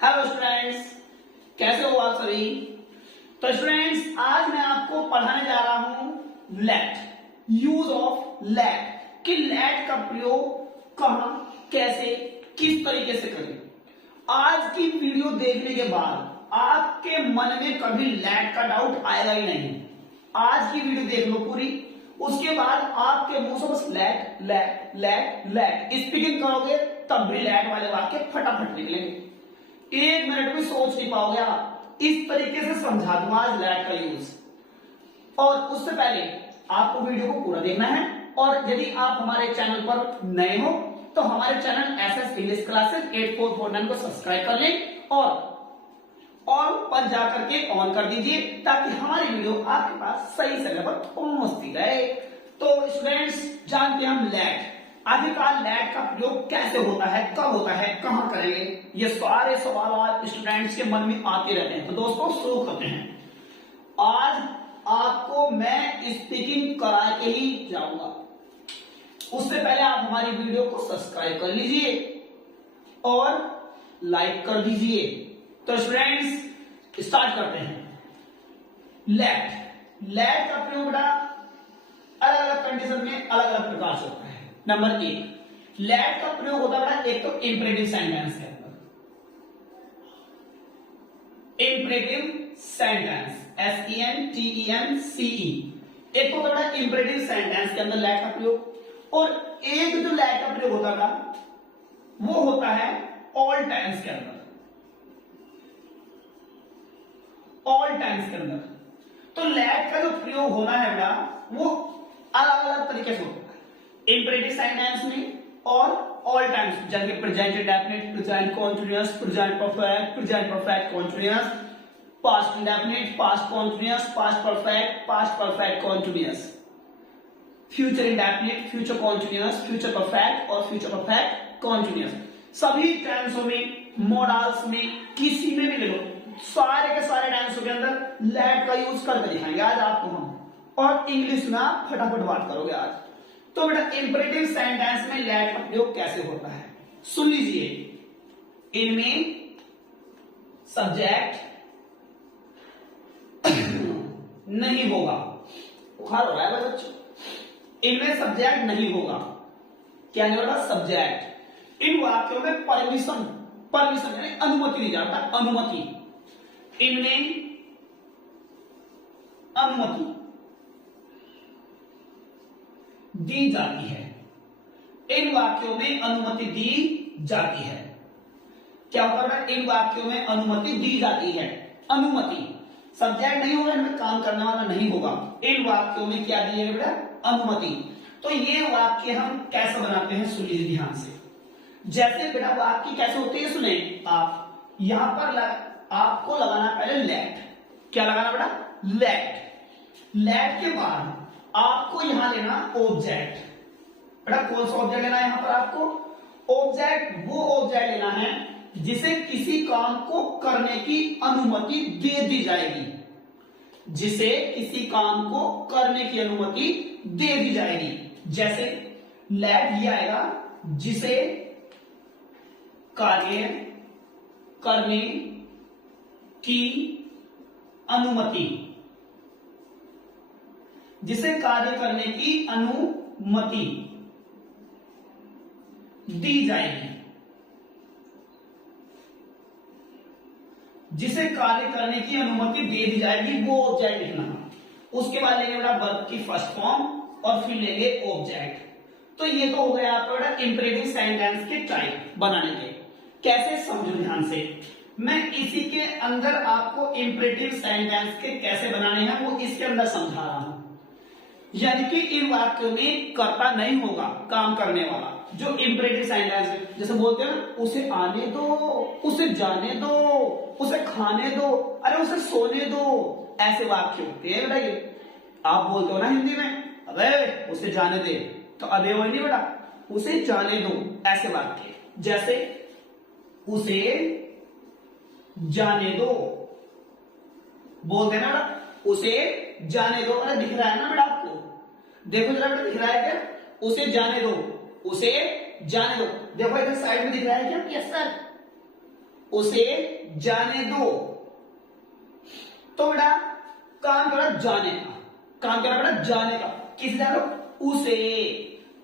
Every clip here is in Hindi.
हेलो स्टूडेंट्स, कैसे हो आप सभी। तो स्टूडेंट्स, आज मैं आपको पढ़ाने जा रहा हूं लेट, यूज ऑफ लेट, कि लेट का प्रयोग कहां, कैसे, किस तरीके से करें। आज की वीडियो देखने के बाद आपके मन में कभी लेट का डाउट आएगा ही नहीं। आज की वीडियो देख लो पूरी, उसके बाद आपके मुंह से बस let let let let speaking करोगे तब भी लेट वाले वाक्य फटाफट निकलेंगे। एक मिनट भी सोच नहीं पाओगे आप। इस तरीके से समझा दूंगा आज लेट का यूज। और उससे पहले आपको वीडियो को पूरा देखना है, और यदि आप हमारे चैनल पर नए हो तो हमारे चैनल एसएस इंग्लिश क्लासेस 8449 को सब्सक्राइब कर लें और पर जाकर के ऑन कर दीजिए, ताकि हमारी वीडियो आपके पास सही समय पर पहुंचती रहे। तो स्टूडेंट्स, जानते हैं हम लेट, आखिरकार लेट का प्रयोग कैसे होता है, कब होता है, कहां करेंगे, ये सारे सवाल स्टूडेंट्स के मन में आते रहते हैं। तो दोस्तों शुरू करते हैं। आज आपको मैं स्पीकिंग करा के ही जाऊंगा। उससे पहले आप हमारी वीडियो को सब्सक्राइब कर लीजिए और लाइक कर दीजिए। तो स्टूडेंट्स स्टार्ट करते हैं। लेट का प्रयोग बेटा अलग अलग कंडीशन में अलग अलग प्रकार से होता है। नंबर एक, लेट का प्रयोग होता है एक तो इंपरेटिव सेंटेंस के अंदर, इंपरेटिव सेंटेंस SENTENCE, एक होता है इंपरेटिव सेंटेंस के अंदर लेट का प्रयोग, और एक जो लेट का प्रयोग होता है वो होता है ऑल टाइम्स के अंदर, ऑल टाइम्स के अंदर। तो लेट का जो प्रयोग होना है बेटा वो अलग अलग तरीके से होता है, इंपरेटिव सेंटेंस में और ऑल टाइम्स, जैसे present indefinite, present continuous, present perfect continuous, past indefinite, past continuous, past perfect continuous, future indefinite, future continuous, future perfect और फ्यूचर परफेक्ट कॉन्टिन्यूअस। सभी टेंसों में, मोडाल्स में, किसी में भी ले लो, सारे के सारे टेंसों के अंदर लेट का यूज करके दिखाएंगे आज आपको हम, और इंग्लिश में आप फटाफट बात करोगे आज। तो बेटा इंपरेटिव सेंटेंस में लेट का प्रयोग कैसे होता है सुन लीजिए। इनमें सब्जेक्ट नहीं होगा, बुखार हो रहा है बच्चों, इनमें सब्जेक्ट नहीं होगा। क्या नहीं होगा? सब्जेक्ट। इन वाक्यों में परमिशन यानी अनुमति दी जाता है, अनुमति, इनमें अनुमति दी जाती है, इन वाक्यों में अनुमति दी जाती है। क्या होता है? इन वाक्यों में अनुमति दी जाती है। अनुमति, सब्जेक्ट नहीं होगा, इनमें काम करने वाला नहीं होगा। इन वाक्यों में क्या दी है बेटा? अनुमति। तो ये वाक्य हम कैसे बनाते हैं सुन लीजिए ध्यान से। जैसे बेटा वाक्य कैसे होते हैं सुने आप। यहां पर आपको लगाना पहले लेट। क्या लगाना बेटा? लेट। लेट के बाद आपको यहां लेना ऑब्जेक्ट। बेटा कौन सा ऑब्जेक्ट लेना है यहां पर आपको? ऑब्जेक्ट, वो ऑब्जेक्ट लेना है जिसे किसी काम को करने की अनुमति दे दी जाएगी, जिसे किसी काम को करने की अनुमति दे दी जाएगी। जैसे लेट ये आएगा जिसे कार्य करने की अनुमति, जिसे कार्य करने की अनुमति दी जाएगी, जिसे कार्य करने की अनुमति दे दी जाएगी, वो ऑब्जेक्ट लिखना। उसके बाद लेंगे बेटा वर्ब की फर्स्ट फॉर्म और फिर लेंगे ऑब्जेक्ट। तो ये तो हो गया आपका बेटा इंपरेटिव सेंटेंस के टाइप बनाने के। कैसे समझो ध्यान से, मैं इसी के अंदर आपको इंपरेटिव सेंटेंस के कैसे बनाने हैं वो इसके अंदर समझा रहा हूं। यानी कि इन वाक्यों में कर्ता नहीं होगा, काम करने वाला। जो इंपरेटिव सेंटेंस है, जैसे बोलते हैं ना, उसे आने दो, उसे जाने दो, उसे खाने दो, अरे उसे सोने दो, ऐसे वाक्य होते हैं बेटा। ये आप बोलते हो ना हिंदी में, अबे उसे जाने दे, तो अबे वो नहीं बेटा, उसे जाने दो, ऐसे वाक्य। जैसे उसे जाने दो, बोलते हैं ना बेटा, उसे जाने दो। अरे दिख रहा है ना बेटा आपको, देखो जरा बेटा, दिख रहा है क्या? उसे जाने दो, उसे जाने दो। देखो इधर साइड में दिख रहा है क्या? यस सर, उसे जाने दो। तो बेटा काम करा जाने का, काम करा बेटा जाने का, किसे जानो? उसे।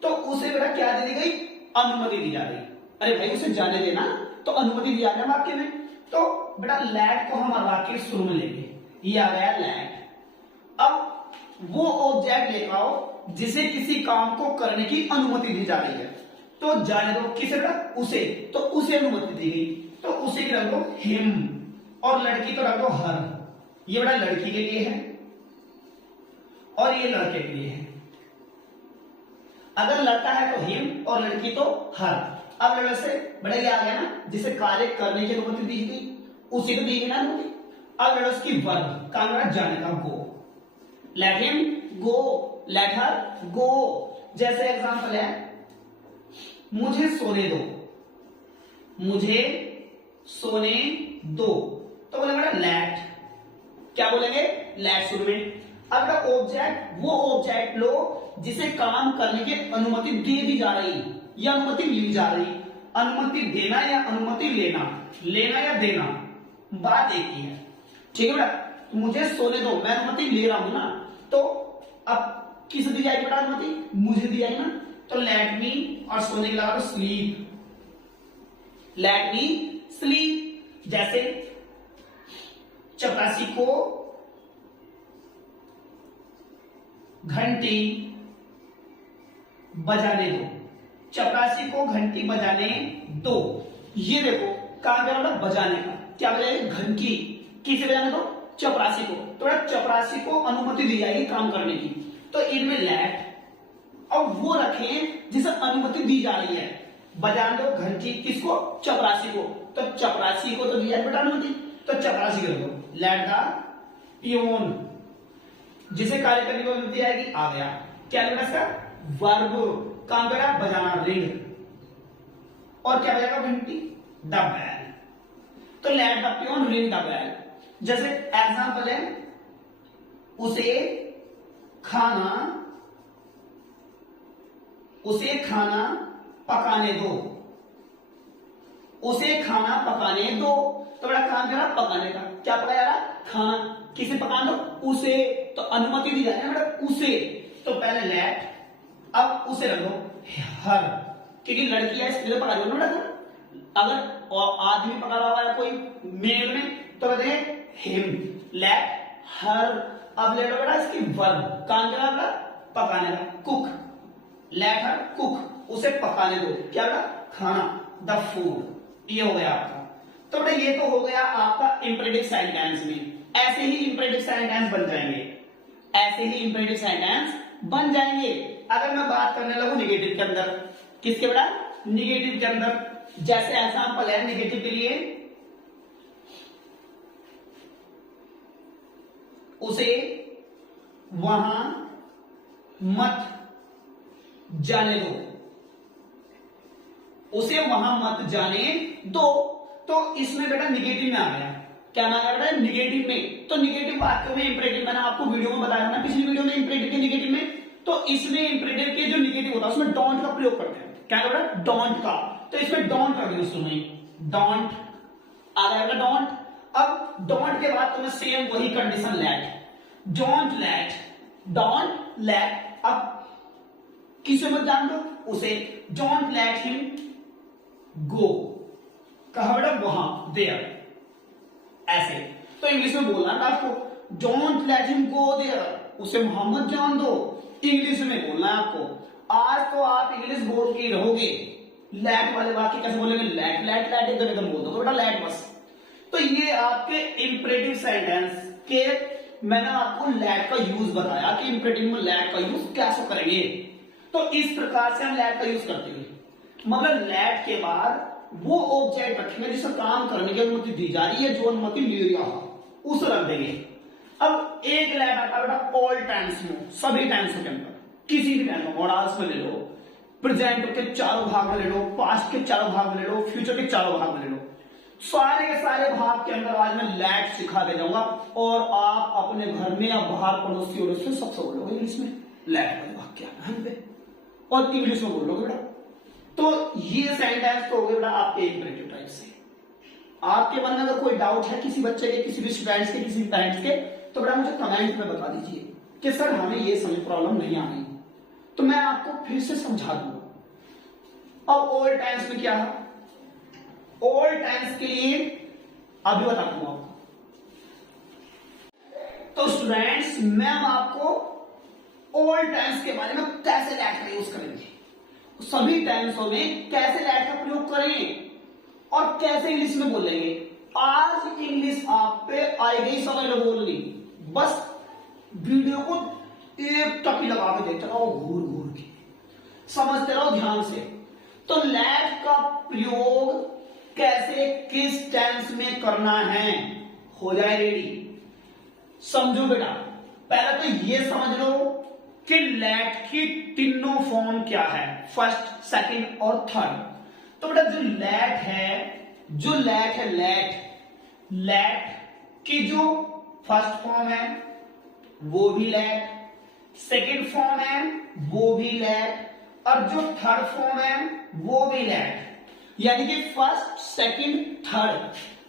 तो उसे बेटा क्या दे दी गई? अनुमति दी जा रही। अरे भाई उसे जाने देना, तो अनुमति दिया गया वाक्य में। तो बेटा लेट को हम वाक्य शुरू में लेंगे, ये आ गया लेट। अब वो ऑब्जेक्ट लेकर आओ जिसे किसी काम को करने की अनुमति दी जा रही है। तो जाने दो किसे बेटा? उसे। तो उसे अनुमति दी गई, तो उसे की रख दो हिम, और लड़की तो रख दो हर। ये बेटा लड़की के लिए है और ये लड़के के लिए है। अगर लड़का है तो हिम और लड़की तो हर। अब लड़के से बड़ा क्या आ गया ना, जिसे कार्य करने की अनुमति दी गई उसी को दी गई ना अनुमति। अब लड़के की वर्ब काम करा जाने का, go. Let him go, let her go. जैसे एग्जांपल है मुझे सोने दो, मुझे सोने दो, तो बोले बेटा लेट। क्या बोलेंगे? लेट शुरू में। अब ऑब्जेक्ट, वो ऑब्जेक्ट लो जिसे काम करने की अनुमति दे दी जा रही या अनुमति ली जा रही। अनुमति देना या अनुमति लेना, लेना या देना बात एक ही है, ठीक है बेटा। मुझे सोने दो, मैं अनुमति ले रहा हूं ना, तो अब किसे दी जाएगी बेटा अनुमति? मुझे दी जाएगी ना। तो लेट मी और सोने के अलावा स्लीप, लेट मी स्लीप। जैसे चपरासी को घंटी बजाने दो, चपरासी को घंटी बजाने दो। ये देखो काम क्या मतलब बजाने का, क्या बजाएगी? घंटी। किसे बजाने दो? चपरासी को। तो चपरासी को अनुमति दी जाएगी काम करने की, तो इनमें लेट और वो रखें जिसे अनुमति दी जा रही है। बजाने दो घंटी, किसको? चपरासी को। तो चपरासी को तो दिया बेटा अनुमति, तो चपरासी कर दो। लेट द पियोन, जिसे कार्य करने की अनुमति आएगी, आ गया। क्या लगा इसका? वर्ब, काम करा बजाना, रिंग। और क्या बजाएगा? घंटी, द बेल। तो let the peon ring the bell. जैसे एग्जांपल है उसे खाना, उसे खाना पकाने दो, उसे खाना पकाने दो। तो बड़ा काम करा पकाने का, क्या पकाया रहा? खाना। किसे पकाना दो? उसे। तो अनुमति दी जाए ना बेटा उसे, तो पहले लेट, अब उसे रख दो हर, क्योंकि लड़की है इसलिए पका दो ना बेटा। अगर आदमी पका रहा है कोई मेल में, तो कहते हैं हिम। लेट हर, अब ले लो बेटा इसकी वर्ब, काम करा बेटा पकाने का, कुक। लेट हर कुक, उसे पकाने दो, क्या बेटा? खाना, द फूड। ये हो गया आपका। तो बेटा ये तो हो गया आपका इंपरेटिव सेंटेंस में। ऐसे ही इंपरेटिव सेंटेंस बन जाएंगे, ऐसे ही इंपरेटिव सेंटेंस बन जाएंगे। अगर मैं बात करने लगूं निगेटिव के अंदर, किसके बेटा? निगेटिव के अंदर। जैसे एग्जांपल है निगेटिव के लिए, उसे वहां मत जाने दो, उसे वहां मत जाने दो। तो इसमें बेटा निगेटिव में आ गया, क्या ना कर रहा है? निगेटिव में। तो निगेटिव वाक्यों में इंपरेटिव, मैंने आपको वीडियो में बताया ना पिछली वीडियो में इंपरेटिव के निगेटिव में, तो इसमें इंपरेटिव के जो निगेटिव होता है उसमें डोंट का प्रयोग करते हैं। क्या कर रहा है? डोंट का। तो इसमें डोंट कर दिया सुनिए, डोंट आ गया डोंट। अब डोंट के बाद तुम्हें सेम वही condition let, don't let, don't let. अब किसे मत जान दो? उसे। डोंट लेट हिम गो, कहा बेटा? वहां, देयर, ऐसे। तो इंग्लिश में बोलना था आपको, don't let him go there, उसे मोहम्मद जान दो। इंग्लिश में बोलना है आपको। आज तो आप इंग्लिश बोल के रहोगे, लेट वाले वाक्य कैसे बोलेंगे? लेट लेट लेट एकदम बोल दो बेटा, लेट बस। तो ये आपके इंपरेटिव सेंटेंस के मैंने आपको लेट का यूज बताया कि इंपरेटिव में लेट का यूज कैसे करेंगे। तो इस प्रकार से हम लेट का यूज करते हैं, मतलब लेट के बाद वो ऑब्जेक्ट रखेंगे जिसे काम करने की अनुमति दी जा रही है, जो अनुमति ले रहा है उसे रख देंगे। अब एक लेट आता है बेटा ऑल टेंस में, सभी टेंसों के अंदर, किसी भी टेंस में, मॉडल्स में ले लो, प्रेजेंट के चारों भाग में ले लो, पास्ट के चारों भाग में ले लो, फ्यूचर के चारों भाग में ले लो। सारे के सारे भाग के अंदर आज मैं लेट सिखा दे जाऊंगा, और आप अपने घर में या बाहर पड़ोसी और उसमें सबसे बोलोगे इंग्लिश में लेट वाले भाग क्या है पे, और इंग्लिश में बोलोगे बेटा। तो ये सेंटेंस तो हो गए बेटा आपके इंपरेटिव टाइप से। आपके मन में अगर कोई डाउट है किसी बच्चे के, किसी भी स्टूडेंट्स के, किसी पेरेंट्स के, तो बेटा मुझे कमेंट में बता दीजिए कि सर हमें ये समझ प्रॉब्लम नहीं आ रही, तो मैं आपको फिर से समझा दूंगा। अब ओल्ड टाइम्स में क्या है, ओल्ड टाइम्स के लिए अभी बताता हूं आपको। तो स्टूडेंट्स मैं अब आपको ओल्ड टाइम्स के बारे में कैसे लैट का यूज करेंगे, सभी टाइम्सों में कैसे लैट का प्रयोग करें और कैसे इंग्लिश में बोलेंगे। आज इंग्लिश आप पे आएगी समझ लो बोलनी, बस वीडियो को एक टकी लगा के देखते रहो, घूर घूर के समझते रहो ध्यान से। तो लैट का प्रयोग कैसे किस टेंस में करना है, हो जाए रेडी। समझो बेटा, पहले तो ये समझ लो कि लैट की तीनों फॉर्म क्या है, फर्स्ट, सेकंड और थर्ड। तो बेटा जो लैट है, लैट की जो फर्स्ट फॉर्म है वो भी लैट, सेकंड फॉर्म है वो भी लैट, और जो थर्ड फॉर्म है वो भी लैट। यानी कि फर्स्ट, सेकंड, थर्ड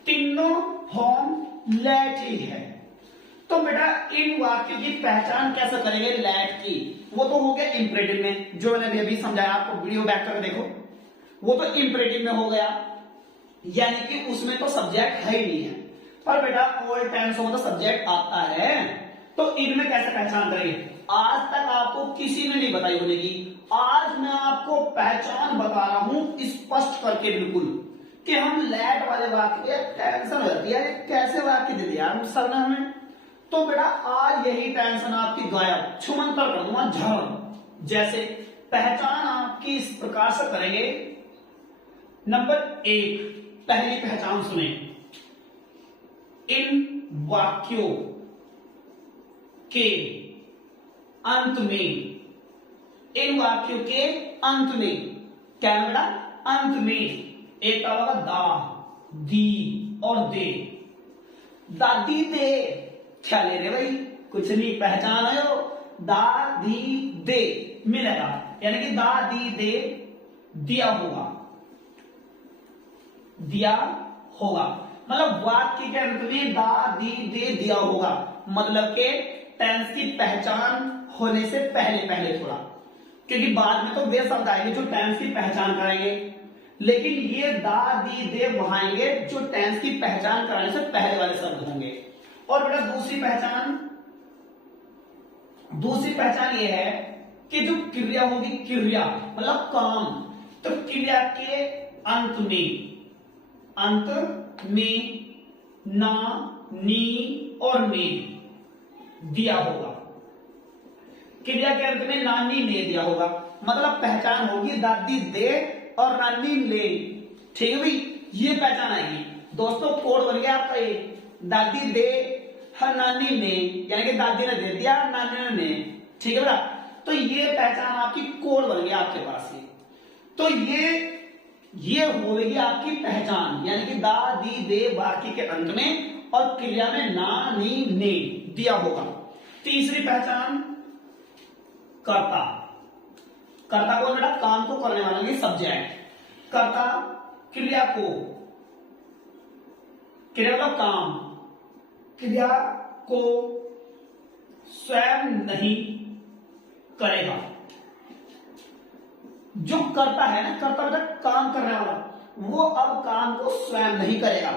तीनों फॉर्म लैट ही है। तो बेटा इन वाक्य की पहचान कैसे करेंगे लैट की, वो तो हो गया इंपरेटिव में, जो मैंने अभी समझाया आपको, वीडियो बैक करके देखो, वो तो इंपरेटिव में हो गया, यानी कि उसमें तो सब्जेक्ट है ही नहीं है। पर बेटा ओल्ड टाइम्स में तो सब्जेक्ट आता है, तो इनमें कैसे पहचान करेंगे। आज तक आपको किसी ने नहीं बताई बोलेगी, आज मैं आपको पहचान बता रहा हूं स्पष्ट करके बिल्कुल, कि हम लैट वाले वाक्य टेंशन हो जाती है, कैसे वाक्य दे दिया सर ने हमें। तो बेटा आज यही टेंशन आपकी गायब, छुमंतर कर दूंगा झाड़। जैसे पहचान आपकी इस प्रकार से करेंगे। नंबर 1, पहली पहचान सुने, इन वाक्यों के अंत में, इन वाक्यों के अंत में क्या है बेटा, अंत में एक होगा दा, दी और दे। दादी दे क्या ले रहे भाई, कुछ नहीं, पहचान आयो, दा दी दे मिलेगा, यानी कि दा दी दे दिया होगा, दिया होगा, मतलब वाक्य के अंत में दा दी दे दिया होगा, मतलब के टेंस की पहचान होने से पहले पहले थोड़ा, क्योंकि बाद में तो वे शब्द आएंगे जो टेंस की पहचान कराएंगे, लेकिन ये दा दी दे वहाएंगे जो टेंस की पहचान कराने से पहले वाले शब्द होंगे। और बेटा दूसरी पहचान ये है कि जो क्रिया होगी, क्रिया मतलब काम, तो क्रिया के अंत में ना, नी और ने दिया होगा, क्रिया के अंत में नानी ने दिया होगा, मतलब पहचान होगी दादी दे और नानी ले। ठीक है भाई, ये पहचान आएगी दोस्तों, कोड बन गया आपका ये, दादी दे हर नानी ने, यानी कि दादी ने दे दिया, नानी ने। ठीक है बेटा, तो ये पहचान आपकी कोड बन गया आपके पास ये। तो ये होगी आपकी पहचान, यानी कि दा दी दे वाक्य के अंत में और क्रिया में ना नी ने दिया होगा। तीसरी पहचान कर्ता, कर्ता को बेटा काम को करने वाला ये सब्जेक्ट, कर्ता क्रिया को, क्रिया का काम, क्रिया को स्वयं नहीं करेगा। जो करता है ना, कर्ता बेटा काम करने वाला, वो अब काम को स्वयं नहीं करेगा,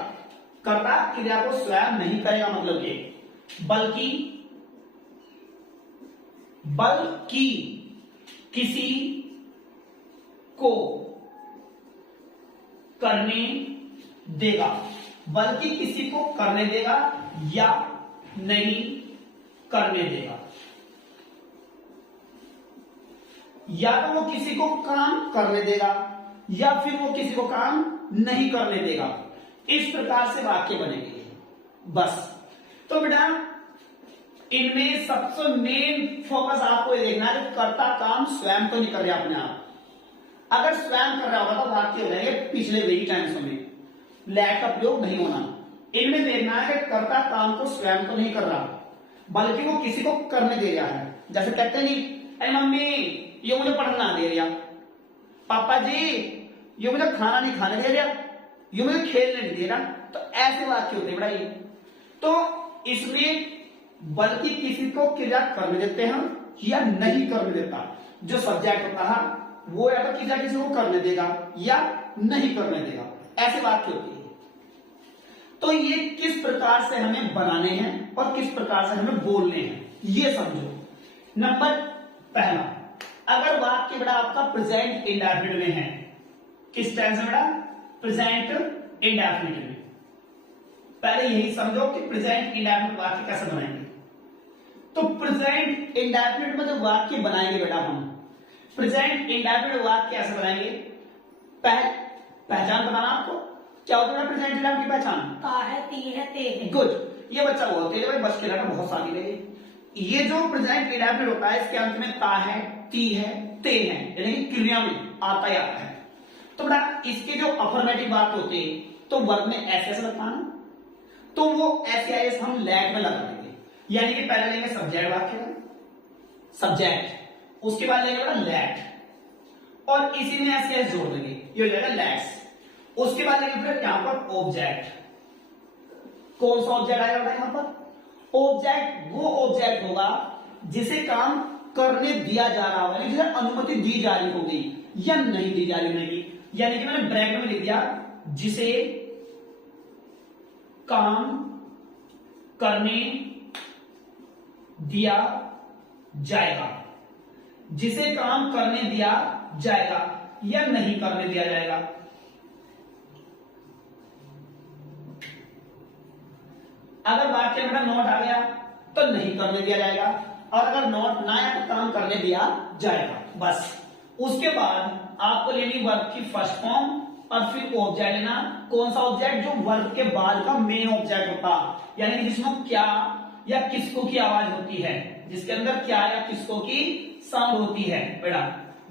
कर्ता क्रिया को स्वयं नहीं करेगा, मतलब ये बल्कि किसी को करने देगा, बल्कि किसी को करने देगा या नहीं करने देगा, या तो वो किसी को काम करने देगा या फिर वो किसी को काम नहीं करने देगा। इस प्रकार से वाक्य बनेंगे बस। तो बेटा इनमें सबसे मेन फोकस आपको ये देखना है कि कर्ता काम स्वयं तो नहीं कर रहा अपने आप, अगर स्वयं कर रहा होगा तो वाक्य हो जाएंगे पिछले वेरी टाइम्स में, लैट का प्रयोग नहीं होना। इनमें देखना है कि कर्ता काम को स्वयं तो नहीं कर रहा बल्कि वो किसी को करने दे रहा है। जैसे कहते नहीं, अरे मम्मी ये मुझे पढ़ना दे रहा, पापा जी ये मुझे खाना नहीं खाने दे रहा, ये मुझे खेलने नहीं दे रहा, तो ऐसे वाक्य होते हैं बेटा ये। तो इसमें बल्कि किसी को क्रिया करने देते हैं या नहीं करने देता, जो सब्जेक्ट होता है वो या तो क्रिया किसी को करने देगा या नहीं करने देगा, ऐसे वाक्य होते हैं। तो ये किस प्रकार से हमें बनाने हैं और किस प्रकार से हमें बोलने हैं ये समझो। नंबर पहला, अगर वाक्य बेटा आपका प्रेजेंट इंडेफिनिट में है, किस टेंस में बेटा? प्रेजेंट इंडेफिनिट में। पहले यही समझो कि प्रेजेंट इंडेफिनिट वाक्य कैसे बनाएंगे। तो प्रेजेंट इंडेफिनिट में जो वाक्य बनाएंगे बेटा हम, प्रेजेंट इंडेफिनिट वाक्य कैसे बनाएंगे? पहचान बताना आपको क्या होता है प्रेजेंट इंडेफिनिट की पहचान? ता है, ती है, ते है। गुड, ये बच्चा बोलते हैं भाई बस के लगा बहुत सारी लगे। ये जो प्रेजेंट इंडेफिनिट होता है इसके अंत में ता है, ती है, ते है, यानी कि क्रिया में आता ही आता है। तो बेटा इसके जो अफर्मेटिव वाक्य होते हैं तो वर्ब में ऐसे लगाना, तो वो ऐसे हम लैट में लगा देंगे। यानी कि पहले लेंगे सब्जेक्ट वाक्य, सब्जेक्ट, उसके बाद लेंगे बेटा लैट और इसी में ऐसे जोड़ देंगे, ये हो जाएगा लैट्स। उसके बाद लेंगे फिर यहां पर ऑब्जेक्ट। कौन सा ऑब्जेक्ट आएगा बेटा यहां पर? ऑब्जेक्ट वो ऑब्जेक्ट होगा जिसे काम करने दिया जा रहा होगा, जिसे अनुमति दी जा रही होगी या नहीं दी जा रही होगी। यानी कि मैंने ब्रैकेट में लिख दिया जिसे काम करने दिया जाएगा, जिसे काम करने दिया जाएगा या नहीं करने दिया जाएगा। अगर वाक्य में नोट आ गया तो नहीं करने दिया जाएगा, और अगर नोट ना आया तो काम करने दिया जाएगा, बस। उसके बाद आपको लेनी वर्ब की फर्स्ट फॉर्म और फिर ऑब्जेक्ट लेना। कौन सा ऑब्जेक्ट? जो वर्ब के बाद का मेन ऑब्जेक्ट होता, यानी कि जिसमें क्या या किसको की आवाज होती है, जिसके अंदर क्या या किसको की साउंड होती है बेटा।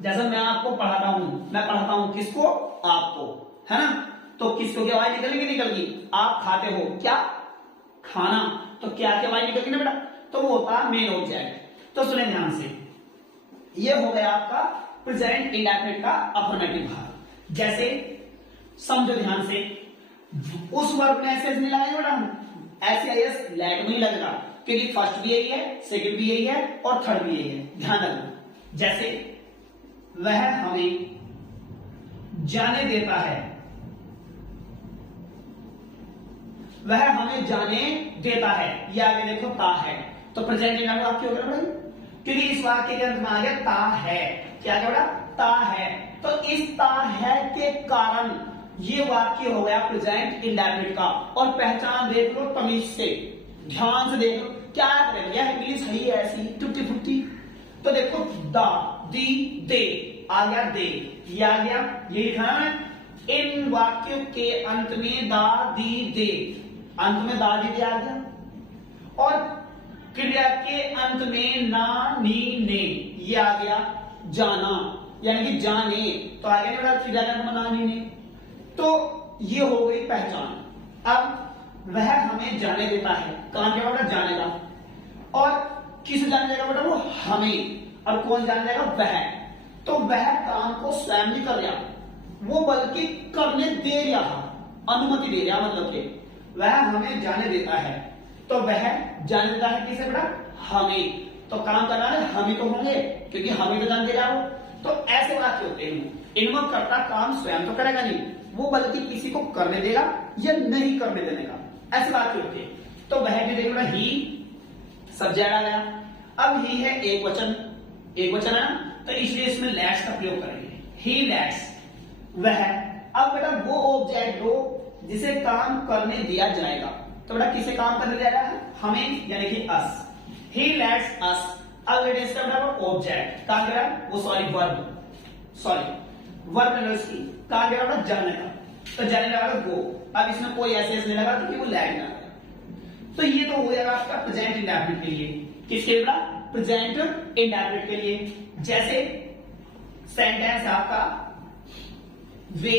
जैसा मैं आपको पढ़ाता हूं, मैं पढ़ाता हूं किसको? आपको, है ना? तो किसको की आवाज निकलेगी? निकलेगी। आप खाते हो क्या? खाना। तो क्या की आवाज निकलेगी ना बेटा, तो वो होता है मेन ऑब्जेक्ट। तो सुने ध्यान से, ये हो गया आपका प्रेजेंट इंडेफिनिट का अफर्मेटिव भाग। जैसे समझो ध्यान से, उस वर्ब में ऐसे नहीं लगाएंगे बेटा हम, एस लैट में ही लगेगा, क्योंकि फर्स्ट भी यही है, सेकंड भी यही है और थर्ड भी यही है। ध्यान रखना। जैसे वह हमें जाने देता है, वह हमें जाने देता है, ये आगे देखो ता है। तो प्रेजेंट इंडेफिनिट वाक्य हो गया भाई, क्योंकि इस वाक्य के अंत में आ गया ता है। क्या क्या बेटा? ता है। तो इस ता है के कारण ये वाक्य हो गया प्रेजेंट इंडेफिनिट का। और पहचान देख लो तमीज से, ध्यान से देख लो क्या करेगा। यह इंग्लिश है ही ऐसी टूटी फूटी। तो देखो दा, दी, दे, आ गया दे, ये आ गया, ये लिखा है इन वाक्यों के अंत में दा, दी, दे, अंत में दा, दी, दे आ गया। और क्रिया के अंत में ना, नी, ने, ये आ गया जाना, यानी कि जाने। तो आगे बेटा क्रिया के अंत में ना, नी, ने। तो ये हो गई पहचान। अब वह हमें जाने देता है, कहां क्या बेटा? जाने का। और किसे जाने देगा बेटा? वो हमें। और कौन जाने देगा? वह। तो वह काम को स्वयं नहीं कर रहा, वो बल्कि करने दे रहा, अनुमति दे रहा, मतलब कि वह हमें जाने देता है। तो वह जाने देता है किसे बेटा? हमें। तो काम करना है हम ही तो होंगे, क्योंकि हम ही तो जान दे रहा हो। तो ऐसे वाक्य होते हैं, इनमें करता काम स्वयं तो करेगा नहीं, वो बल्कि किसी को करने देगा या नहीं करने देने का, ऐसे वाक्य होते हैं। तो वह भी देखो ही सब्जेक्ट आ गया। अब ही है एक वचन, एक वचन है ना, तो इसलिए इसमें लैट्स का प्रयोग करेंगे। ही लैट्स, वह। अब बेटा वो ऑब्जेक्ट हो जिसे काम करने दिया जाएगा। तो बेटा किसे काम करने दिया जाएगा? हमें, यानी कि अस। ही लेट्स अस। अब बेटा इसका बेटा ऑब्जेक्ट कहां गया? वो वर्ब की कहां गया बेटा? जाने का। तो जाने लगा गो। अब इसमें कोई ऐसे नहीं लगा कि वो लैग ना लगा। तो ये तो हो जाएगा आपका प्रेजेंट इंडेफिनिट के लिए। किसके लिए बेटा? प्रेजेंट इंडेफिनिट के लिए। जैसे सेंटेंस है आपका, वे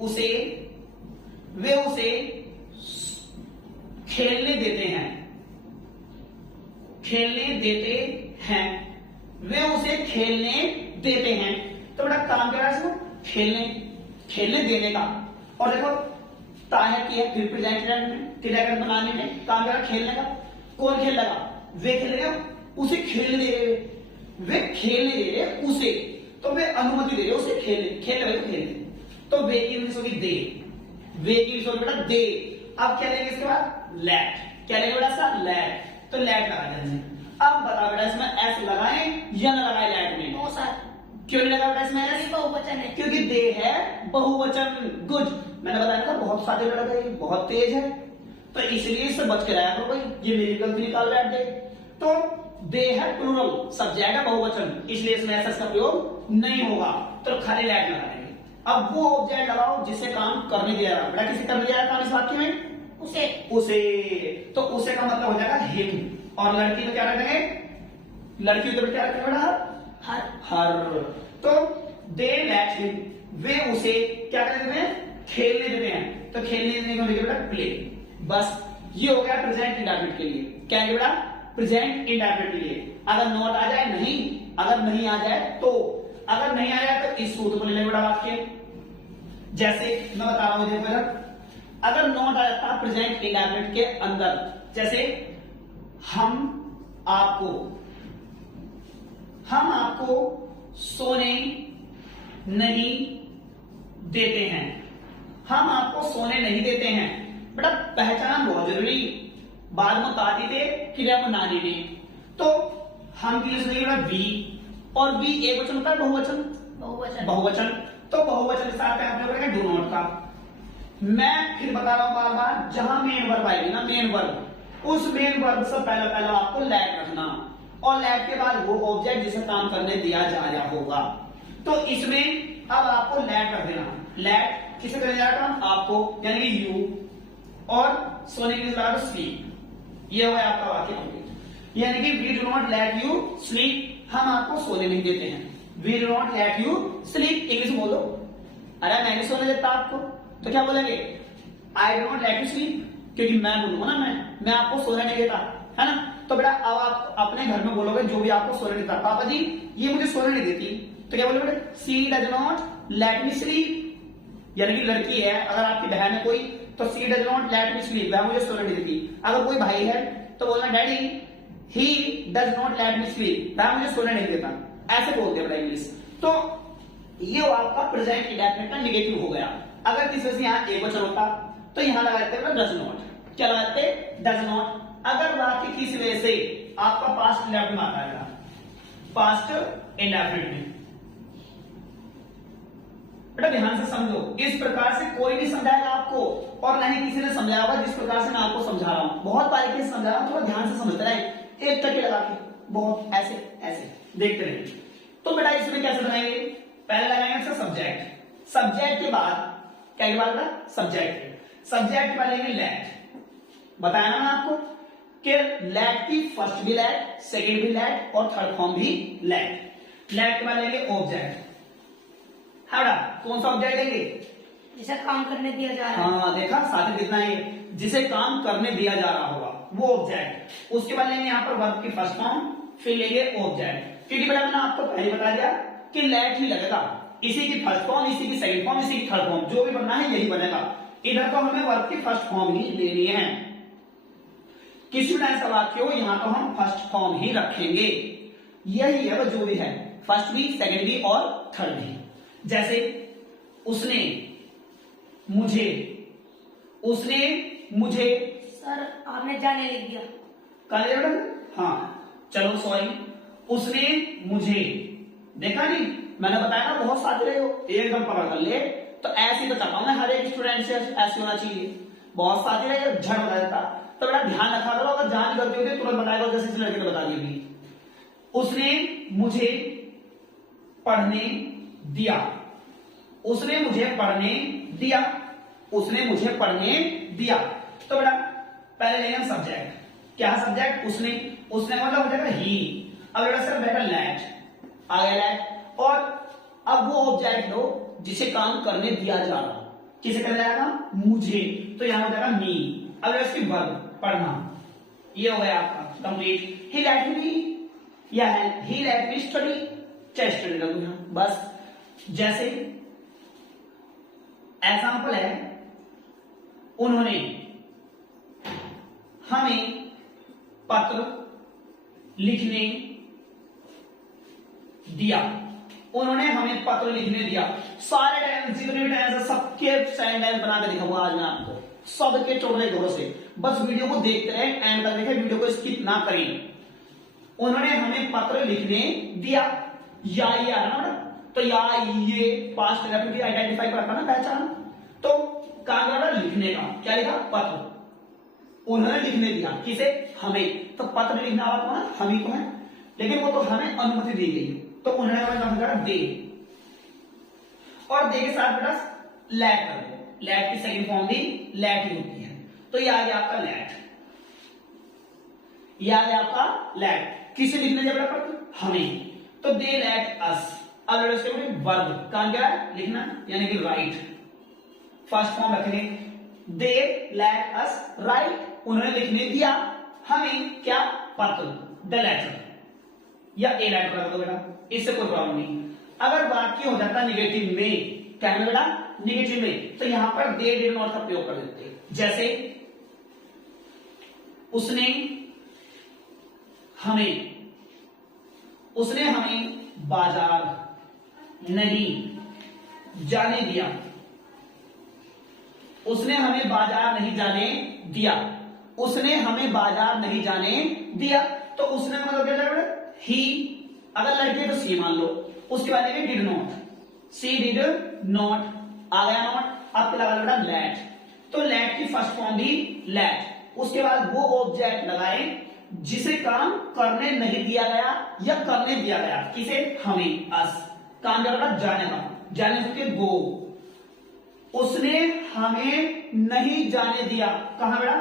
उसे खेलने देते हैं, खेलने देते हैं, वे उसे खेलने देते हैं। तो बेटा काम क्या है इसको? खेलने देने का। और देखो ताया किया, फिर प्रेजेंट क्रियाकरण बनाने में काम करा, खेलने का। कौन खेल लगा? वे खेल रहे, उसे खेलने दे रहे, वे खेलने दे रहे उसे, तो वे अनुमति दे रहे उसे खेलने, खेलने वाले को खेलने। तो वे की इंग्लिश होगी दे, वे की इंग्लिश होगी बेटा दे। अब क्या लेंगे इसके बाद? लेट। क्या लेंगे बेटा सा? लेट। तो लेट लगा देंगे। अब बता बेटा इसमें एस लगाएं या न लगाएं लेट में? No sir. क्यों नहीं लगा बेटा इसमें एस? बहुवचन है। क्योंकि दे है बहुवचन। गुड, मैंने बताया था बहुत सादे लगा, ये बहुत तेज है, तो इसलिए इससे बच के रहा करो भाई, ये मेरी गलती निकाल रहा है दे। तो दे है प्लूरल, सब जाएगा बहुवचन, इसलिए इसमें एस का प्रयोग नहीं होगा, तो खाली लेट लगा देंगे। अब वो ऑब्जेक्ट लगाओ जिसे काम करने दिया रहा, बेटा किसे करने दिया रहा काम इस वाक्य में? उसे। उसे, तो उसे का मतलब हो जाएगा हिम, और लड़की को क्या रखेंगे? लड़की को क्या रखेंगे बेटा? हर। हर। तो दे लेट हिम, वे उसे क्या कर देते हैं? खेलने देते हैं। तो खेलने देने को लिखे बेटा प्ले। बस ये हो गया प्रेजेंट इंडेफिनिट के लिए। क्या है बेटा? प्रेजेंट इंडेफिनिट के लिए। अगर नॉट आ जाए नहीं, अगर नहीं आ जाए तो, अगर नहीं आ जाए तो इस सूत्र को ले लेंगे बेटा वाक्य। जैसे मैं बता रहा हूं देखो, अगर नॉट आ जाता प्रेजेंट इंडेफिनिट के अंदर, जैसे हम आपको सोने नहीं देते हैं, हम आपको सोने नहीं देते हैं। बेटा पहचान बहुत जरूरी, बाद में ताती थे क्रिया बनाने में। तो हम की यूज बेटा वी, और वी एक वचन होता है बहुवचन? बहुवचन। तो बहुवचन के साथ आपने डू नॉट का। मैं फिर बता रहा हूं बार बार, जहां मेन वर्ब आएगी ना, मेन वर्ब, उस मेन वर्ब से पहला आपको लेट रखना, और लेट के बाद वो ऑब्जेक्ट जिसे काम करने दिया जा रहा होगा। तो इसमें अब आपको लेट रख देना। लेट किसे करने जा रहा था? आपको, यानी कि यू, और सोने की लगा दो स्लीप। ये हुआ आपका वाक्य कंप्लीट। यानी कि we do not let you sleep, हम आपको सोने नहीं देते हैं। We do not let you sleep. English बोलो। अरे मैं नहीं सोने देता आपको, तो क्या बोलेंगे? I do not let you sleep, क्योंकि मैं बोलूंगा ना, मैं आपको सोने नहीं देता, है ना। तो बेटा अब आप अपने घर में बोलोगे जो भी आपको सोने नहीं देता, पापा जी ये मुझे सोने नहीं देती, तो क्या बोलोगे? She does not let me sleep. यानी कि लड़की है, अगर आपकी बहन है कोई, तो she does not let me sleep, वह मुझे सोने नहीं देती। अगर कोई भाई है तो बोलना daddy he does not let me sleep, वह मुझे सोने नहीं देता, ऐसे बोलते हैं बेटा इंग्लिश। तो ये आपका प्रेजेंट इंडेफिनिट का नेगेटिव हो गया। अगर किसी से यहाँ एक वचन होता तो यहां लगाते हैं डज नॉट। क्या लगाते? Does not. अगर वाक्य किसी वजह से आपका पास्ट इंडेफिनिट में आता है, पास्ट इंडेफिनिट में, बेटा ध्यान से समझो, इस प्रकार से कोई नहीं समझाएगा आपको, और न ही किसी ने समझाया होगा जिस प्रकार से मैं आपको समझा रहा हूं। बहुत बारीकी से समझा रहा हूं, थोड़ा ध्यान से समझते रहे, एक टके लगा के, बहुत ऐसे ऐसे देखते रहे। तो बेटा इसमें कैसे बनाएंगे? पहले लगाएंगे सब्जेक्ट। सब्जेक्ट के बाद क्या के बाद बेटा? सब्जेक्ट। सब्जेक्ट के बाद लेंगे लेट। बताया ना मैं आपको कि लेट की फर्स्ट भी लेट, सेकंड भी लेट, और थर्ड फॉर्म भी लेट। लेट के बाद लेंगे ऑब्जेक्ट। हाँ बेटा, कौन सा ऑब्जेक्ट लेंगे? जिसे काम करने दिया जा रहा है। हाँ देखा, साथ ही कितना है, जिसे काम करने दिया जा रहा होगा वो ऑब्जेक्ट। उसके बाद लेंगे यहाँ पर वर्ब की फर्स्ट फॉर्म, फिर लेंगे ऑब्जेक्ट। क्योंकि बेटा मैंने आपको पहले बता दिया कि लेट ही लगेगा, इसी की फर्स्ट फॉर्म, इसी की सेकंड फॉर्म, इसी की थर्ड फॉर्म, जो भी बनना है यही बनेगा। इधर तो हमें वर्ब की फर्स्ट फॉर्म ही लेनी है। किसी भी टाइम का वाक्य हो, यहां तो हम फर्स्ट फॉर्म ही रखेंगे। यही है वो जो भी है, फर्स्ट भी, सेकंड भी और थर्ड भी। जैसे उसने मुझे, उसने मुझे। सर आपने जाने लिख दिया। काले बेटा, हाँ चलो सॉरी, उसने मुझे। देखा नहीं, मैंने बताया ना बहुत साथ रहे हो, एकदम पकड़ कर ले। तो ऐसे ही तो चाहता हूं मैं हर एक स्टूडेंट से, ऐसे होना चाहिए। बहुत साथी रहे, झड़ बता देता। तो बेटा ध्यान रखा करो, अगर जान गलती होती है तुरंत बताएगा, जैसे इस लड़के ने बता दी। उसने मुझे पढ़ने दिया, उसने मुझे पढ़ने दिया, उसने मुझे पढ़ने दिया। तो बेटा पहले लेंगे हम सब्जेक्ट। क्या सब्जेक्ट? उसने। उसने मतलब हो जाएगा ही। अब बेटा सर बेटा लेट आ गया, लेट। और अब वो ऑब्जेक्ट लो जिसे काम करने दिया जा रहा, किसे करने जाएगा? मुझे। तो यहां हो जाएगा मी। अब इसकी वर्ब पढ़ना, ये हो गया आपका कंप्लीट। ही लेट मी, या ही लेट मी स्टडी, चाहे स्टडी लगू यहां बस। जैसे एग्जाम्पल है, उन्होंने हमें पत्र लिखने दिया। उन्होंने हमें पत्र लिखने दिया। सारे टेंस जितने भी टेंस है सबके सेंटेंस बना के दिखाऊंगा आज मैं आपको, सबके छोटे जोरों से। बस वीडियो को देखते रहे, एंड तक देखें, वीडियो को स्किप ना करें। उन्होंने हमें पत्र लिखने दिया। या ये आ रहा ना, तो या ये पास्ट रेपिटेटिव आइडेंटिफाई कर रखा ना, पहचान। तो काम कर रहा लिखने का, क्या लिखा? पत्र। उन्होंने लिखने दिया, किसे? हमें। तो पत्र लिखना वाला कौन है? हम ही तो है, लेकिन वो तो हमें अनुमति दी गई, तो उन्होंने हमें काम करा दे, और दे के साथ बेटा लैट कर दो। लैट की सेकंड फॉर्म भी लैट ही होती है। तो ये आ गया आपका लैट, ये आ गया आपका लैट। किसे लिखने दिया बेटा पत्र? हमें। तो दे लैट अस। अब बेटा इसके वर्ब काम क्या है? लिखना, यानी कि राइट। फर्स्ट फॉर्म रखेंगे, दे लैट अस राइट। उन्होंने लिखने दिया हमें क्या? पत्र, द लेटर, या ए लेटर रख दो बेटा, इससे कोई प्रॉब्लम नहीं। अगर वाक्य हो जाता निगेटिव में, क्या है बेटा? निगेटिव में, तो यहां पर दे डिड नॉट का प्रयोग कर देते हैं। जैसे उसने हमें बाजार नहीं जाने दिया। उसने हमें बाजार नहीं जाने दिया। उसने हमें बाजार नहीं जाने दिया। तो उसने मतलब क्या था? ही, अगर लड़के तो सी मान लो। उसके बाद did not, she did not, आ गया नॉट। अब लगा बेटा लैट। तो लैट की फर्स्ट फॉर्म भी लैट। उसके बाद वो ऑब्जेक्ट लगाए जिसे काम करने नहीं दिया गया या करने दिया गया। किसे? हमें, अस। काम क्या बेटा? जाने का, जाने से गो। उसने हमें नहीं जाने दिया, कहां बेटा?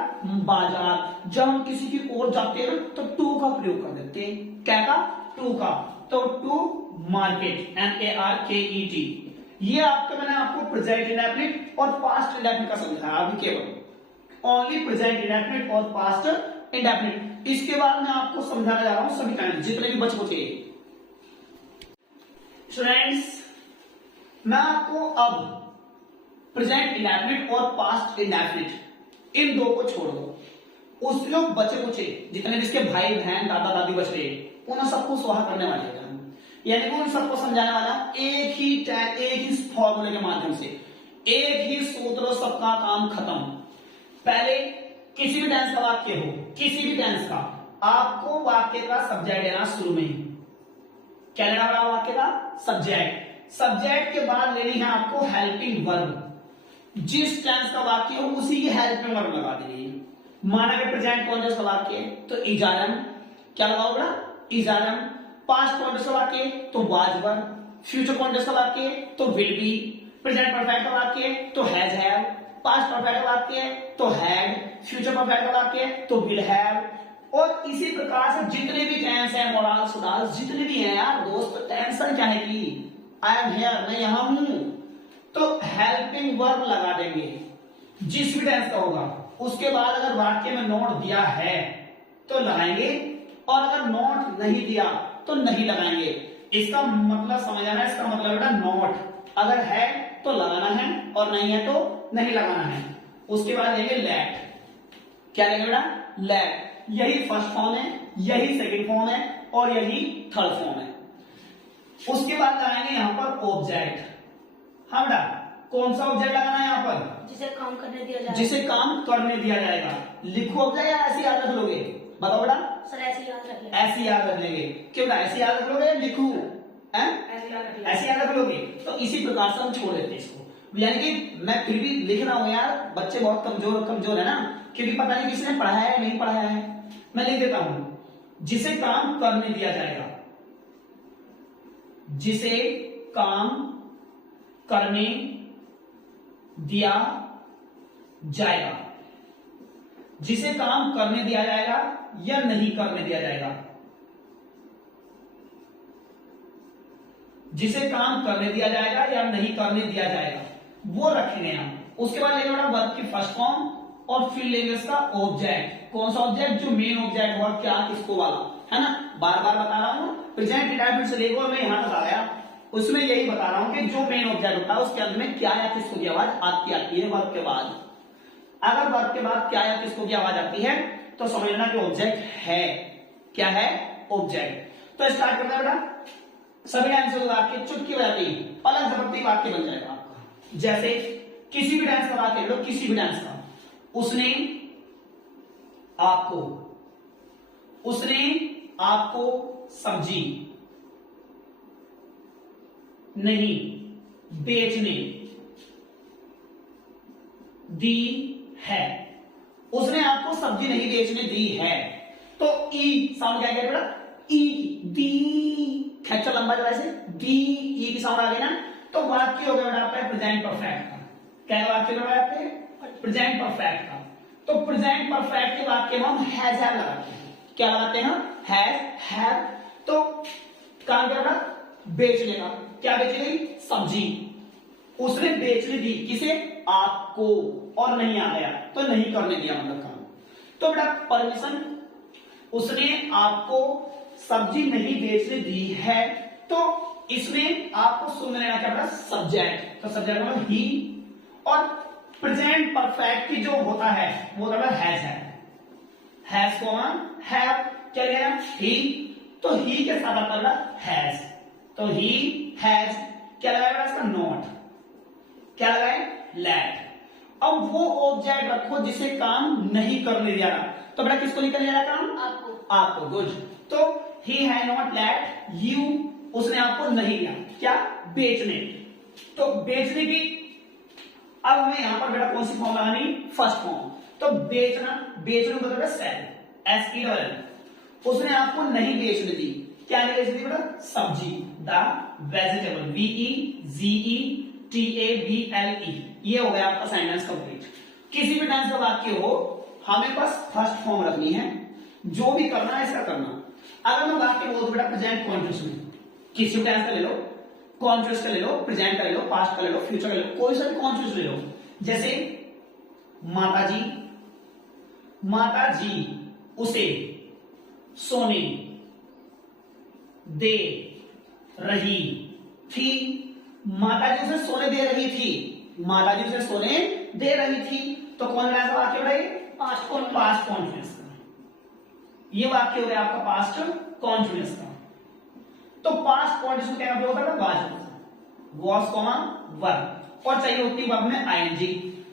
बाजार। जब हम किसी की ओर जाते हैं तो टू का प्रयोग कर देते हैं। क्या का? टू का। तो टू मार्केट, MARKET। ये आपको मैंने आपको प्रेजेंट इंडेफिनिट और पास्ट इंडेफिनिट का समझाया अभी, केवल ओनली प्रेजेंट इंडेफिनिट और पास्ट इंडेफिनिट। इसके बाद मैं आपको समझाने जा रहा हूं सभी टाइम जितने भी बचे। स्टूडेंट्स, मैं आपको अब प्रेजेंट इंडेफिनिट और पास्ट इंडेफिनिट इन दो को छोड़ दो। उस लोग बचे कुचे जितने जिसके भाई बहन दादा दादी बच रहे उन सबको स्वाहा करने वाले हैं, यानी कि उन सबको समझाने वाला एक ही फॉर्मूले के माध्यम से, एक ही सूत्र, सबका काम खत्म। पहले किसी भी टेंस का वाक्य हो, किसी भी टेंस का, आपको वाक्य का सब्जेक्ट लेना शुरू में ही। क्या लेना पड़ा? वाक्य का सब्जेक्ट। सब्जेक्ट के बाद लेनी है आपको हेल्पिंग वर्ब। जिस टेंस का वाक्य हो उसी की हेल्पिंग वर्ब लगा देनी है। माना कि प्रेजेंट कॉन्टिन्यूअस का वाक्य है तो इजारम, क्या लगाओ बेटा? इजारम। पास्ट कॉन्टिन्यूअस का वाक्य तो वाज वर। फ्यूचर कॉन्टिन्यूअस का वाक्य तो विल बी। प्रेजेंट परफेक्ट का वाक्य तो हैज हैव। पास्ट परफेक्ट का वाक्य तो हैड। फ्यूचर परफेक्ट का वाक्य तो विल हैव। और इसी प्रकार से जितने भी टेंस है, मोरल्स सुडाल्स जितने भी हैं यार दोस्त, टेंशन क्या है कि आई एम हियर, मैं यहां हूं, तो हेल्पिंग वर्ब लगा देंगे जिस भी टेंस का होगा। उसके बाद अगर वाक्य में नोट दिया है तो लगाएंगे, और अगर नोट नहीं दिया तो नहीं लगाएंगे। इसका मतलब समझ आना है? इसका मतलब बेटा नोट अगर है तो लगाना है और नहीं है तो नहीं लगाना है। उसके बाद लेंगे लैट। क्या लेंगे बेटा? लैट। यही फर्स्ट फॉर्म है, यही सेकंड फॉर्म है और यही थर्ड फॉर्म है। उसके बाद लगाएंगे यहां पर ऑब्जेक्ट। हाँ बेटा, कौन सा ऑब्जेक्ट लगाना है यहां पर? जिसे काम करने दिया जाएगा। जिसे काम करने दिया जाएगा। लिखो ऑब्जेक्ट या ऐसे याद रख लोगे? बताओ बेटा। सर ऐसे याद रख लेंगे। ऐसे याद रख लेंगे। क्यों बेटा? ऐसे याद रख लोगे? लिखू ऐसे याद रख लोगे? तो इसी प्रकार से हम छोड़ देते हैं इसको। यानी कि मैं फिर भी लिख रहा हूं यार, बच्चे बहुत कमजोर है ना, क्योंकि पता नहीं किसी ने पढ़ाया है नहीं पढ़ाया है। मैं लिख देता हूं, जिसे काम करने दिया जाएगा। जिसे काम करने दिया जाएगा। जिसे काम करने दिया जाएगा या नहीं करने दिया जाएगा। जिसे काम करने दिया जाएगा या नहीं करने दिया जाएगा, वो रखेंगे हम। उसके बाद लेंगे बेटा वर्ब की फर्स्ट फॉर्म और फिर लेंगे इसका ऑब्जेक्ट। कौन सा ऑब्जेक्ट? जो मेन ऑब्जेक्ट हुआ, क्या किसको वाला, है ना। बार बार बता रहा हूं, प्रेजेंट इंडेफिनिट से लेकर मैं यहां तक आया, उसमें यही बता रहा हूं कि जो मेन ऑब्जेक्ट होता है उसके अंदर में क्या या किसको की आवाज आती है वर्ब के बाद। अगर वर्ब के बाद क्या या किसको की आवाज आती है तो समझ लेना कि ऑब्जेक्ट है। क्या है? ऑब्जेक्ट। तो स्टार्ट करते हैं बेटा। सभी डांस के वाक्य चुटकी बजाती पलक झपकती वाक्य बन जाएगा आपका। जैसे किसी भी डांस का वाक्य लो, किसी भी डांस का। उसने आपको सब्जी नहीं बेचने दी है। उसने आपको सब्जी नहीं बेचने दी है। तो ई साउंड क्या है बेटा? ई दी खेचो लंबा जरा से, दी ई की साउंड आ गई ना, तो वाक्य हो गया बेटा आपका प्रेजेंट परफेक्ट का। क्या वाक्य हो गया आपके? प्रेजेंट परफेक्ट का। तो प्रेजेंट परफेक्ट के वाक्य में हम हैज हैव लगाते हैं। क्या लगाते हैं? Has have. तो काम क्या बेटा? बेचने का। क्या बेचने? सब्जी। उसने बेचने दी किसे? आपको। और नहीं आ गया तो नहीं करने दिया मतलब काम। तो बेटा परमिशन, उसने आपको सब्जी नहीं बेचने दी है, तो इसमें आपको सुन लेना क्या बेटा? सब्जेक्ट। तो सब्जेक्ट मतलब ही। और प्रेजेंट परफेक्ट की जो होता है वो होता है हैज है। हैज को हैव क्या लिया? ही। तो ही के साथ आता है हैज। तो ही हैज क्या लगाएगा इसका? नॉट। क्या लगाए? लेट। अब वो ऑब्जेक्ट रखो जिसे काम नहीं करने दिया रहा। तो बेटा किसको निकल जा रहा काम? आपको। गुड। तो ही है नॉट लेट यू, उसने आपको नहीं दिया क्या? बेचने। तो बेचने की अब हमें यहां पर बेटा कौन सी फॉर्म लगानी? First form. तो बेचना, बेचने मतलब सेल, एस ई डबल। उसने आपको नहीं बेचने दी। क्या नहीं बेचने दी बेटा? सब्जी, द वेजिटेबल, VEGETABLE। ये हो गया आपका सेंटेंस कंप्लीट। किसी भी टेंस का वाक्य हो हमें बस फर्स्ट फॉर्म रखनी है, जो भी करना है इसका करना। अगर मैं वाक्य बोल दूं बेटा प्रेजेंट कॉन्टिन्यूअस में, किसी भी टेंस का ले लो, कॉन्टिन्यूअस का ले लो, प्रेजेंट का ले लो, पास्ट का ले लो, फ्यूचर का ले लो, कोई सा भी कॉन्टिन्यूअस ले लो। जैसे माताजी उसे सोने दे रही थी। माताजी उसे सोने दे रही थी। माताजी उसे सोने दे रही थी। तो कौन सा वाक्य बताइए? पास्ट कॉन्टिन्यूअस का। ये वाक्य हो गया आपका पास्ट कॉन्टिन्यूअस का। तो पास्ट कॉन्टिन्यूअस क्या होता है? वॉज कॉमा वर्ब, और चाहिए होती है वर्ब में आईएनजी।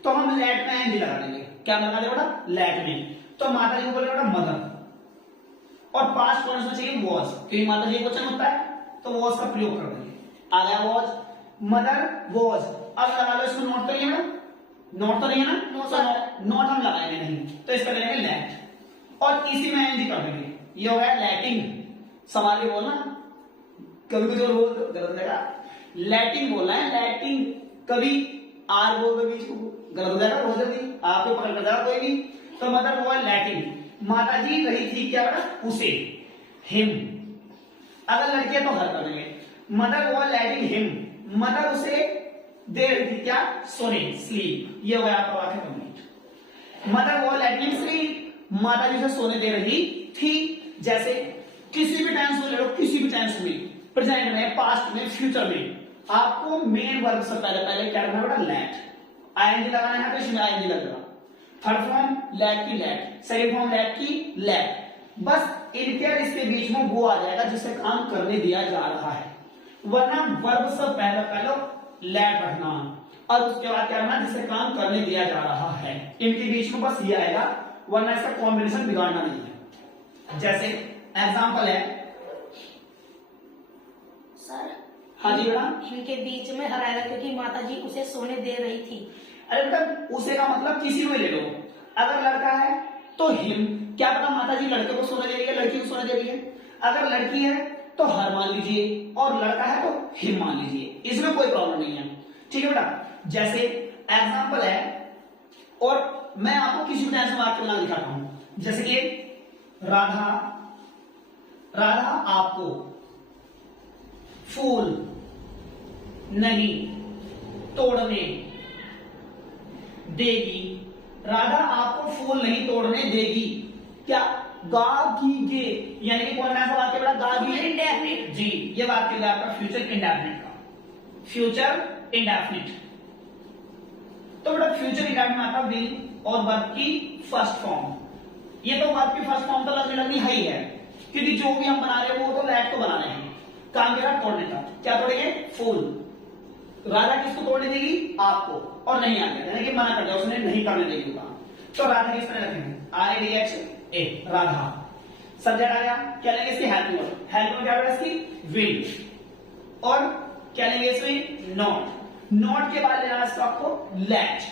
तो हम लेट में आईएनजी लगा देंगे। क्या लगा देंगे बेटा? लेट में। तो माताजी को बोले बेटा मदर, और पास्ट कॉन्टिन्यूअस में चाहिए वॉज, क्योंकि माताजी क्वेश्चन होता है तो वॉज का प्रयोग कर देंगे। आ गया वॉज, मदर वॉज। अब लगा लो इसमें नोट तो नहीं है ना? नोट तो नहीं है ना? नोट हम लगाएंगे नहीं, तो इसका लेंगे लेट, और इसी में आईएनजी कर देंगे। ये हो गया लेटिंग। संभाल के बोलना, कभी कुछ और बोल दो गलत लगा। लैटिंग बोलना है, लैटिंग। कभी आर बोल दो बीच को, गलत हो जाएगा बहुत जल्दी, आपको पकड़ कर जाएगा कोई भी। तो मतलब वो है लैटिंग। माताजी रही थी क्या बेटा? उसे, हिम। अगर लड़के तो हर कर देंगे। मदर वो लैटिंग हिम, मदर उसे दे रही थी क्या? सोने, स्लीप। ये हो गया आपका वाक्य कंप्लीट। मदर वो लैटिंग स्लीप, माताजी उसे सोने दे रही थी। जैसे किसी भी टेंस में ले लो, किसी भी टेंस में, प्रेजेंट में, पास्ट में, फ्यूचर में, आपको मेन वर्ब से पहले क्या करना है बेटा? लेट। आईएनजी लगाना है तो इसमें आईएनजी लगेगा। थर्ड फॉर्म लेट की लेट, सेकंड फॉर्म लेट की लेट। बस इनके और इसके बीच में वो आ जाएगा जिससे काम करने दिया जा रहा है, वरना वर्ब से पहले लेट रखना और उसके बाद क्या करना? जिससे काम करने दिया जा रहा है। इनके बीच में बस ये आएगा, वरना इसका कॉम्बिनेशन बिगाड़ना नहीं है। जैसे एग्जाम्पल है सर। हाँ जी बेटा। इनके बीच में हराएगा क्योंकि माताजी उसे सोने दे रही थी। अरे बेटा उसे का मतलब किसी में ले लो। अगर लड़का है तो हिम, क्या पता माताजी लड़के को सोने दे रही है, लड़की को सोने दे रही है। अगर लड़की है तो हर मान लीजिए, और लड़का है तो हिम मान लीजिए, इसमें कोई प्रॉब्लम नहीं है। ठीक है बेटा। जैसे एग्जाम्पल है, और मैं आपको किसी भी वाक्य बना दिखाता हूं। जैसे कि राधा आपको फूल नहीं तोड़ने देगी। राधा आपको फूल नहीं तोड़ने देगी। क्या? गागीगे, यानी कि कौन सा वाक्य बेटा? गागी इंडेफिनिट। जी, ये वाक्य है आपका फ्यूचर इंडेफिनिट का। Future indefinite. तो बेटा फ्यूचर इंडेफिनिट में आता विल और वर्ब की फर्स्ट फॉर्म। ये तो वर्ब की फर्स्ट फॉर्म तो लगनी है ही है, क्योंकि जो भी हम बना रहे हैं वो तो लेट को बना रहे हैं। काम मेरा तोड़ने का, क्या तोड़ेंगे? फूल। राधा किसको तोड़ने देगी? आपको, और नहीं आ गया यानी कि मना कर दिया उसने, नहीं करने देगी काम। तो राधा किस तरह रखेंगे? RADHA, राधा। सब्जेक्ट आ गया, क्या लेंगे इसकी? Help verb. हेल्प वर्ब क्या बेटा इसकी? विल। और क्या लेंगे इसमें? नॉट। नॉट के बाद लेना इसको आपको लेट।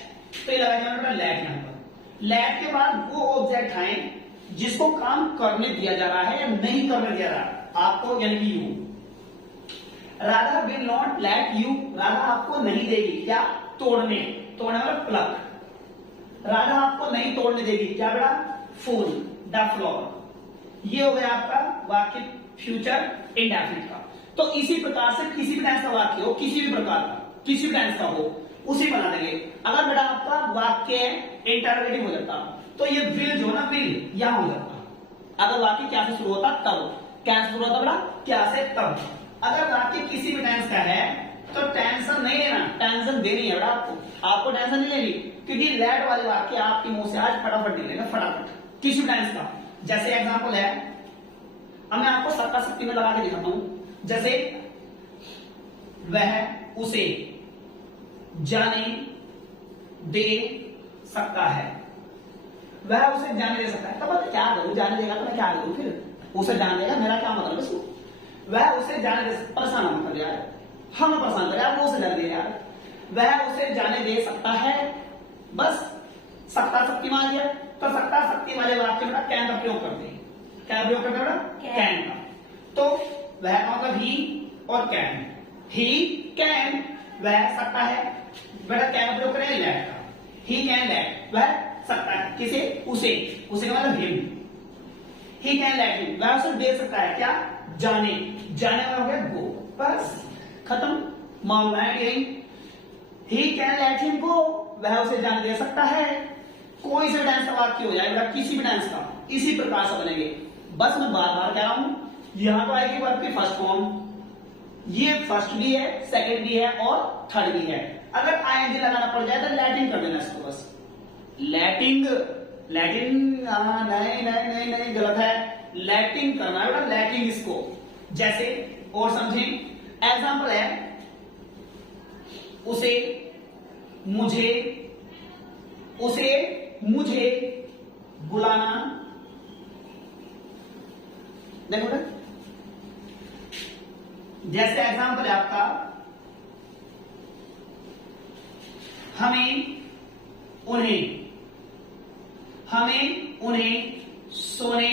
तो ये लगा देना लेट यहां पर। लेट के बाद वो ऑब्जेक्ट आए जिसको काम करने दिया जा रहा है या नहीं करने दिया जा रहा आपको, यानी कि you. Radha will not let you, Radha आपको नहीं देगी क्या? तोड़ने। तोड़ने वाला प्लक। राधा आपको नहीं तोड़ने देगी क्या बेटा? फूल, द फ्लावर। ये हो गया आपका वाक्य फ्यूचर इंडेफिनिट का। तो इसी प्रकार से किसी भी टेंस का वाक्य हो, किसी भी प्रकार का, किसी भी टेंस का हो, उसी बना देंगे। अगर बेटा आपका वाक्य इंटरोगेटिव हो जाता तो ये विल जो ना, विल यहां हो जाता। अगर वाक्य क्या से शुरू होता? तब। क्या से शुरू होता बेटा? क्या से? तब। अगर वाक्य किसी भी टेंस का है तो टेंशन नहीं लेना, टेंशन देनी है बेटा आपको। आपको टेंशन नहीं लेनी, क्योंकि लेट वाले वाक्य आपके मुंह से आज फटाफट निकलेगा, फटाफट। किसी भी टेंस का। जैसे एग्जांपल है, अब मैं आपको सत्ता शक्ति में लगा के दिखाता हूं। जैसे वह उसे जाने दे सकता है। वह उसे जाने दे सकता है, तब मैं क्या करूं? जाने देगा तो मैं क्या करूं? फिर उसे जाने देगा, मेरा क्या मतलब इसको? वह उसे जाने दे, परेशान मत कर यार, हमें परेशान कर यार, वो उसे जाने दे यार। वह उसे जाने दे सकता है, बस सत्ता शक्ति मान लिया। तो सत्ता शक्ति वाले वाक्य में कैन का प्रयोग करते हैं। क्या प्रयोग करते हैं? कैन का। तो वह का मतलब ही और कैन। ही कैन, वह सकता है, बेटा कैन का प्रयोग करें लेट का। ही कैन लेट, वह सकता है किसे? उसे। उसे का मतलब him. He can let him, वह उसे दे सकता है क्या? जाने। जाने वाला हो गया गो, बस खत्म मामला है यही। ही कैन लेट हिम गो, वह उसे जाने दे सकता है। कोई से टेंस का वाक्य हो जाए बेटा, किसी भी टेंस का, इसी प्रकार से बनेंगे। बस मैं बार बार कह रहा हूं, यहां तो आएगी वर्ब की फर्स्ट फॉर्म। ये फर्स्ट भी है, सेकंड भी है और थर्ड भी है। अगर आईएनजी लगाना पड़ जाए तो लैटिंग कर देना इसको, बस लैटिंग। लैटिंग नहीं नहीं नहीं नहीं, गलत है। लैटिंग करना है बेटा, लैटिंग इसको। जैसे और समझें, एग्जांपल है, उसे मुझे बुलाना। देखो बेटा, जैसे एग्जांपल है आपका, हमें उन्हें सोने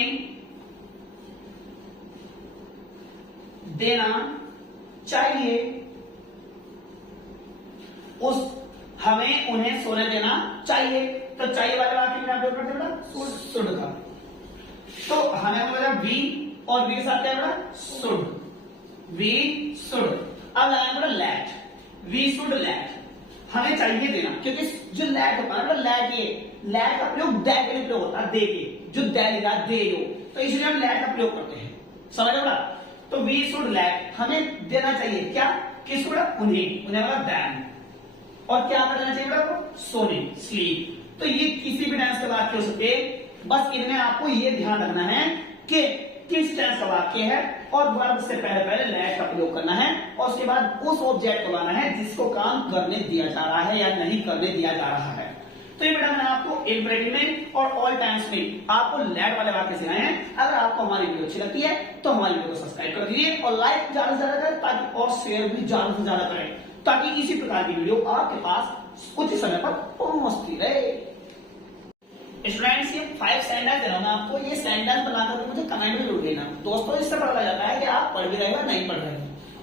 देना चाहिए। हमें उन्हें सोने देना चाहिए। तो चाहिए वाले वाक्य में आप प्रयोग करते बेटा शुड का। तो हमें मतलब वी, और वी के साथ क्या बेटा? शुड। We should. अब लगाएंगे बेटा लेट। वी शुड लेट, हमें चाहिए देना, क्योंकि जो लेट होता है ना, लेट, ये लेट का प्रयोग दे के लिए प्रयोग होता है, दे के, जो दे लेगा, दे लो, तो इसलिए हम लेट का प्रयोग करते हैं। समझ रहे हो? तो वी शुड लेट, हमें देना चाहिए क्या? किसको? उन्हें वाला दैन। और क्या करना चाहिए बेटा? सोने, स्लीप। तो ये किसी भी टेंस का वाक्य हो सकते हैं। बस इनमें आपको ये ध्यान रखना है कि किस टेंस का वाक्य है, और वर्ब से पहले लेट का प्रयोग करना है, और उसके बाद उस ऑब्जेक्ट को लाना है जिसको काम करने दिया जा रहा है या नहीं करने दिया जा रहा है। तो ये बेटा मैंने आपको इम्परेटिव में और ऑल टाइम्स में आपको लेट वाले वाक्य सिखाए हैं। अगर आपको हमारी वीडियो अच्छी लगती है तो हमारी वीडियो को सब्सक्राइब कर दीजिए और लाइक ज्यादा से ज्यादा करें, ताकि और शेयर भी ज्यादा से ज्यादा करें, ताकि इसी प्रकार की वीडियो आपके पास कुछ समय पर पहुंचती रहे। स्टूडेंट्स, ये 5 सेंटेंस दे रहा हूं मैं आपको, ये सेंटेंस बनाकर मुझे कमेंट में जरूर देना दोस्तों। इससे पता लग जाता है कि आप पढ़ भी रहे हो नहीं पढ़ रहे हो,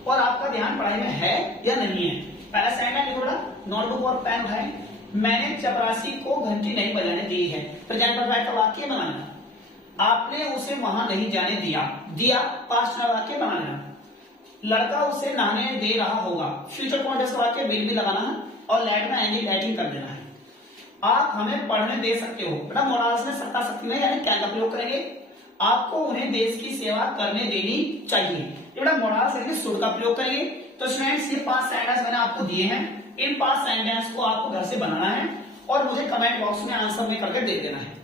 और आपका ध्यान पढ़ाई में है या नहीं है। पहला सेंटेंस लिखो बेटा, नोटबुक और पेन उठाएं। मैंने चपरासी को घंटी नहीं बजाने दी है। प्रेजेंट परफेक्ट का वाक्य बनाना। आपने उसे वहां नहीं जाने दिया पास्ट का वाक्य बनाना। लड़का उसे नहाने दे रहा होगा, फ्यूचर कॉन्टिन्यूअस का वाक्य विल भी लगाना है, और लेट में एंडी लेटिंग कर देना है। आप हमें पढ़ने दे सकते हो बेटा, मोराल्स में सत्ता शक्ति में यानी क्या का प्रयोग करेंगे? आपको उन्हें देश की सेवा करने देनी चाहिए, ये बेटा मोराल्स यानी शुड का प्रयोग करेंगे। तो स्टूडेंट्स, ये 5 सेंटेंस मैंने आपको दिए हैं, इन 5 सेंटेंस को आपको घर से बनाना है और मुझे कमेंट बॉक्स में आंसर में करके दे देना है।